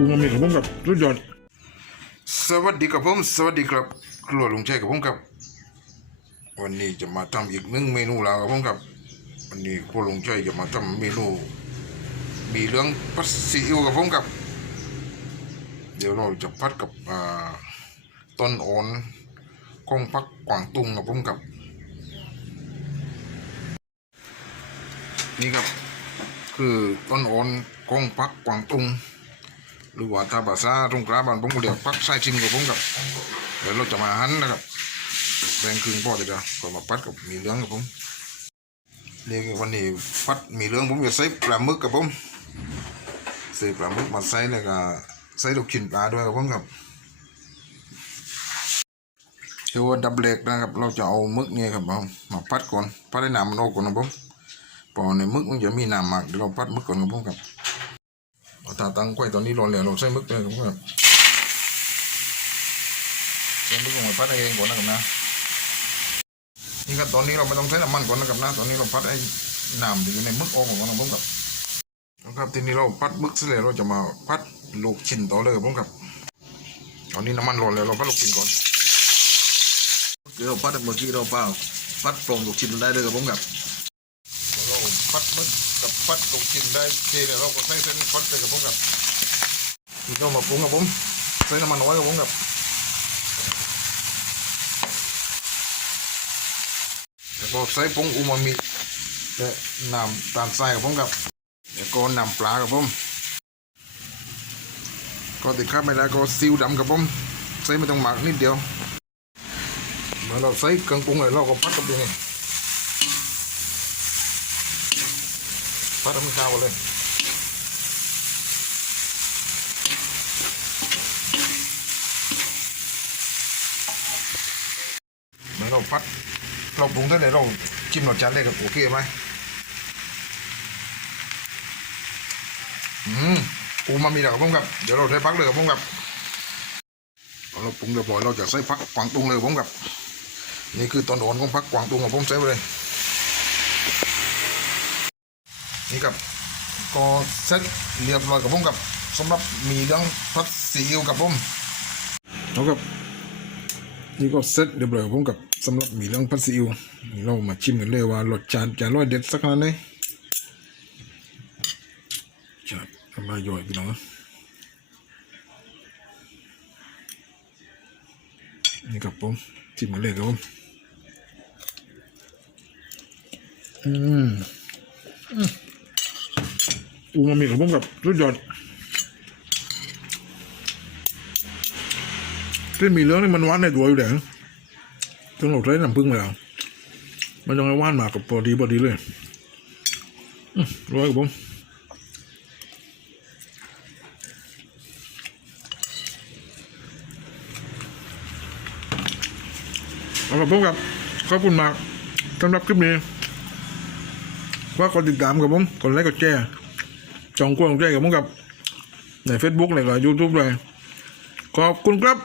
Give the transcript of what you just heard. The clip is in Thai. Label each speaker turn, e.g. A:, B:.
A: ูมามีกับผมกับสุดยอด
B: สวัสดีครับผม สวัสดีครับ ครัวลุงชัยกับผมครับ วันนี้จะมาทำอีกหนึ่งเมนูแล้วครับผมครับวันนี้ครัวลุงชัยจะมาทำเมนู มีเรื่องพัดซีอิ๊วกับผมครับ เดี๋ยวเราจะพัดกับต้นอ่อนของพักกวางตุงกับผมครับนี่ครับ คือต้นอ่อนของพักกวางตุง หรือว่าถ้าภาษาตรงกลางบ้านผมก็เรียกพักไส้ชิงกับผมกับเดี๋ยวเราจะมาหันนะครับแบ่งครึ่งพอเดี๋ยวก็มาพัดกับมีเหลืองกับผมเนี่วันนี้พัดมีเหลืองผมจะใส่ปลาหมึกกับผมใส่ปลาหมึกมาใส่แล้วก็ใส่ลูกชิ้นปลาด้วยกับผมครับคือว่าดับเล็กนะครับ เราจะเอาหมึกเนี่ยครับผมมาพัดก่อนพัดให้น้ำมันออกก่อนนะผมพอในหมึกมันจะมีน้ำมักเดี๋ยวเราพัดหมึกก่อนกับผมครับ ตาตั้งไว้ตอนนี้ร้อนแล้วเราใส่มึกเลยครับเพื่อนใส่มึกลงไปพัดเองก่อนนะครับนะนี่ครับตอนนี้เราไม่ต้องใช้น้ำมันก่อนนะครับนะตอนนี้เราพัดไอ้น้ำที่อยู่ในมึกออกก่อนนะครับผมครับนะครับทีนี้เราพัดมึกเสร็จแล้วเราจะมาพัดลูกชิ้นต่อเลยครับผมครับตอนนี้น้ำมันร้อนแล้วเราพัดลูกชิ้นก่อนเดี๋ยวเราพัดเมื่อกี้เราเปล่าพัดโปร่งลูกชิ้นได้เลยครับผมครับเราพัดมึก กับพัดลูกชิ้นได้เทแล้วเราก็ใส่เส้นพัดเลยครับผมครับนี่ก็มาปรุงครับผมใส่น้ำมันน้อยครับผมครับแล้วก็ใส่ผงอูมามิและน้ำตาลทรายครับผมครับแล้วก็น้ำปลาครับผมก็ติดข้าวไม่ได้ก็ซีอิ๊วดำครับผมใส่ไม่ต้องหมักนิดเดียวเมื่อเราใส่เครื่องปรุงเลยเราก็พัดกับตรงนี้ พัดมันเข้ากันเลยเมื่อเราพัดเราปรุงได้เลยเราจิ้มรสจัดเลยครับโอเคไหมอืมปูมามีแล้วครับผมครับเดี๋ยวเราใส่พักเลยครับผมครับเราปรุงเรียบร้อยเราจะใส่พักกวางตุงเลยครับผมครับ นี่คือตอนอ่อนของพักกวางตุงครับผมใส่ไปเลย นี่ครับก็เสร็จเรียบร้อยกับผมกับสำหรับมีเรื่องพัดซีอิ๊วกับผมแล้วครับนี่ก็เสร็จเรียบร้อยกับผมกับสำหรับมีเรื่องพัดซีอิ๊วเรามาชิมกันเลยว่ารสชาติจะร่อยเด็ดสักขนาดไหนจัดทำลายย่อยพี่น้องนี่ครับผมชิมกันเลยครับผมอืมอูมูมามีกับผมกับสุดยอดเส้นหมีเหลืองนี่มันหวานในตัวอยู่แดงต้องเราใช้น้ำผึ้งไปแล้วมันต้องให้หวานมากกับพอดีพอดีเลยร้อยกับผมเอากับผมกับขอบคุณมากสำหรับคลิปนี้ว่ากดติดตามกับผมกดไลค์กดแชร์ จองกวางใจกับผมกับใน Facebook ในกับ YouTube ด้วยขอบคุณครับ